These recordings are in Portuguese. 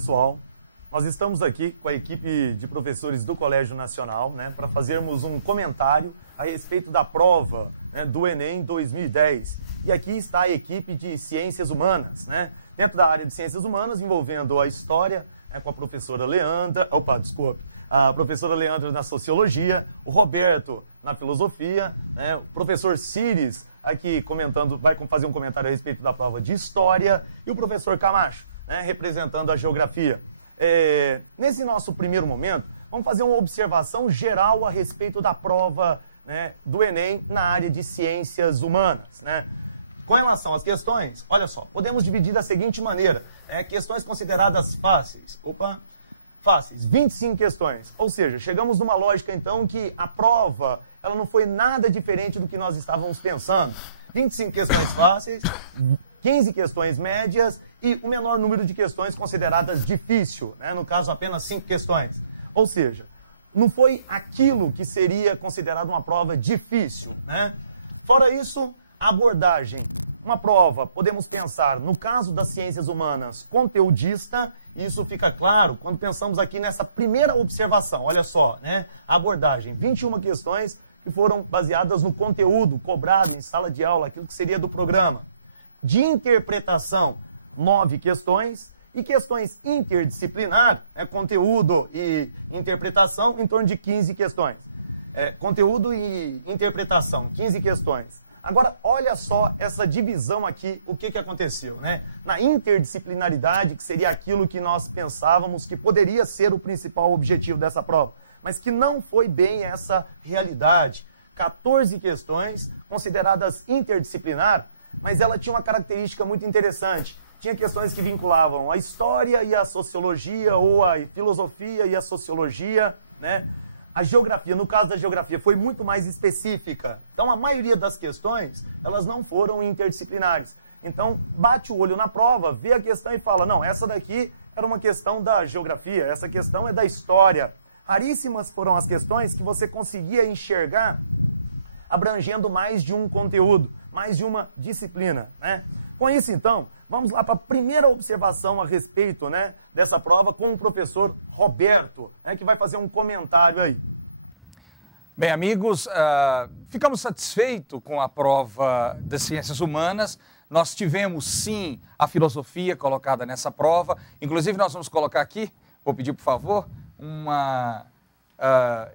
pessoal, nós estamos aqui com a equipe de professores do Colégio Nacional, né, para fazermos um comentário a respeito da prova, né, do Enem 2010. E aqui está a equipe de Ciências Humanas, né, dentro da área de Ciências Humanas, envolvendo a História, né, com a professora Leandra, a professora Leandra na Sociologia, o Roberto na Filosofia, né, o professor Cires aqui comentando, vai fazer um comentário a respeito da prova de História, e o professor Camacho, né, representando a Geografia. Nesse nosso primeiro momento, vamos fazer uma observação geral a respeito da prova, né, do Enem na área de Ciências Humanas, né? Com relação às questões, olha só, podemos dividir da seguinte maneira, questões consideradas fáceis, fáceis, 25 questões, ou seja, chegamos numa lógica então que a prova, ela não foi nada diferente do que nós estávamos pensando. 25 questões fáceis, 15 questões médias e o menor número de questões consideradas difícil, né? No caso, apenas 5 questões. Ou seja, não foi aquilo que seria considerado uma prova difícil, né? Fora isso, a abordagem. Uma prova, podemos pensar, no caso das ciências humanas, conteudista, e isso fica claro quando pensamos aqui nessa primeira observação. Olha só, né? A abordagem, 21 questões que foram baseadas no conteúdo cobrado em sala de aula, aquilo que seria do programa. De interpretação, 9 questões, e questões interdisciplinar, conteúdo e interpretação, em torno de 15 questões. Conteúdo e interpretação, 15 questões. Agora, olha só essa divisão aqui, o que aconteceu, né? Na interdisciplinaridade, que seria aquilo que nós pensávamos que poderia ser o principal objetivo dessa prova, mas que não foi bem essa realidade. 14 questões consideradas interdisciplinar, mas ela tinha uma característica muito interessante. Tinha questões que vinculavam a história e a sociologia, ou a filosofia e a sociologia, né? A geografia, no caso da geografia, foi muito mais específica. Então, a maioria das questões, elas não foram interdisciplinares. Então, bate o olho na prova, vê a questão e fala, não, essa daqui era uma questão da geografia, essa questão é da história. Raríssimas foram as questões que você conseguia enxergar abrangendo mais de um conteúdo, mais de uma disciplina, né? Com isso, então, vamos lá para a primeira observação a respeito, né, dessa prova com o professor Roberto, né, que vai fazer um comentário aí. Bem, amigos, ficamos satisfeitos com a prova das Ciências Humanas. Nós tivemos, sim, a filosofia colocada nessa prova. Inclusive, nós vamos colocar aqui, vou pedir, por favor, uma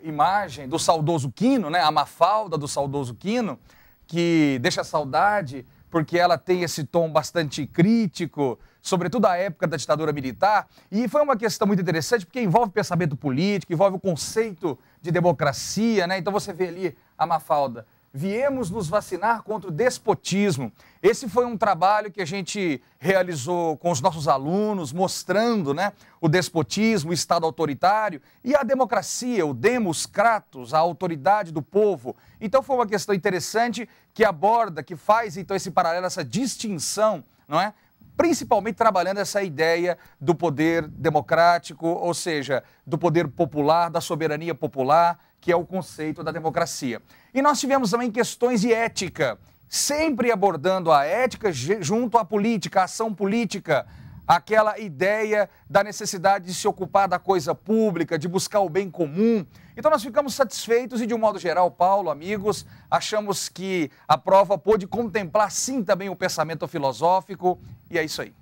imagem do saudoso Quino, né, a Mafalda do saudoso Quino, que deixa saudade porque ela tem esse tom bastante crítico, sobretudo a época da ditadura militar, e foi uma questão muito interessante porque envolve pensamento político, envolve o conceito de democracia, né? Então você vê ali a Mafalda, viemos nos vacinar contra o despotismo. Esse foi um trabalho que a gente realizou com os nossos alunos, mostrando, né, o despotismo, o Estado autoritário e a democracia, o demos kratos, a autoridade do povo. Então foi uma questão interessante que aborda, que faz então esse paralelo, essa distinção, não é? Principalmente trabalhando essa ideia do poder democrático, ou seja, do poder popular, da soberania popular, que é o conceito da democracia. E nós tivemos também questões de ética, sempre abordando a ética junto à política, a ação política, aquela ideia da necessidade de se ocupar da coisa pública, de buscar o bem comum. Então nós ficamos satisfeitos e, de um modo geral, Paulo, amigos, achamos que a prova pôde contemplar, sim, também o pensamento filosófico, e é isso aí.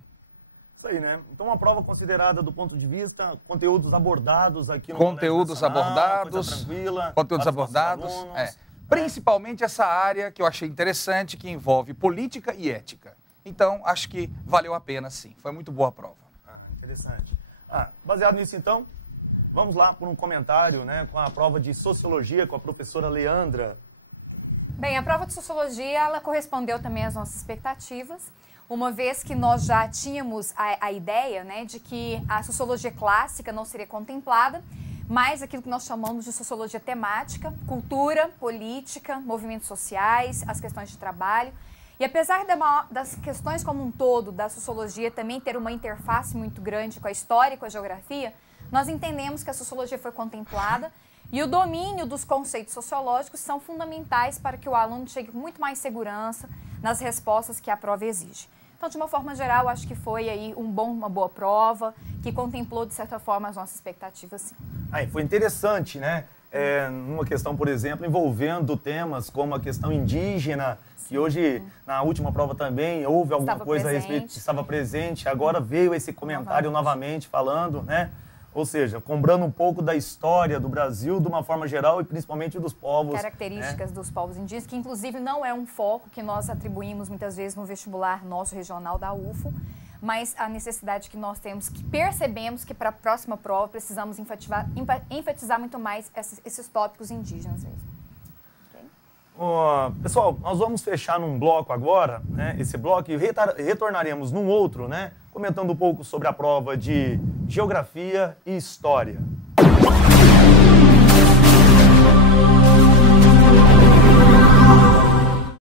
Isso aí, né? Então, uma prova considerada do ponto de vista, conteúdos abordados aqui no Conteúdos Colégio Nacional, abordados, coisa tranquila, conteúdos para os nossos abordados, alunos, principalmente essa área que eu achei interessante, que envolve política e ética. Então, acho que valeu a pena, sim. Foi muito boa a prova. Interessante. Baseado nisso, então, vamos lá por um comentário, né, com a prova de Sociologia com a professora Leandra. Bem, a prova de Sociologia, ela correspondeu também às nossas expectativas, uma vez que nós já tínhamos a ideia, né, de que a Sociologia clássica não seria contemplada, mas aquilo que nós chamamos de Sociologia temática, cultura, política, movimentos sociais, as questões de trabalho. E apesar das questões como um todo da sociologia também ter uma interface muito grande com a história e com a geografia, nós entendemos que a sociologia foi contemplada e o domínio dos conceitos sociológicos são fundamentais para que o aluno chegue com muito mais segurança nas respostas que a prova exige. Então, de uma forma geral, acho que foi aí uma boa prova, que contemplou, de certa forma, as nossas expectativas, sim. Foi interessante, né? Numa questão, por exemplo, envolvendo temas como a questão indígena, que hoje, na última prova também, houve alguma coisa a respeito, estava presente, agora veio esse comentário novamente falando, né? Ou seja, cobrando um pouco da história do Brasil, de uma forma geral, e principalmente dos povos. Características dos povos indígenas, que inclusive não é um foco que nós atribuímos muitas vezes no vestibular nosso regional da UFO, mas a necessidade que nós temos, que percebemos que para a próxima prova precisamos enfatizar muito mais esses tópicos indígenas mesmo. Okay? Pessoal, nós vamos fechar num bloco agora, né, esse bloco, e retornaremos num outro, né, comentando um pouco sobre a prova de Geografia e História.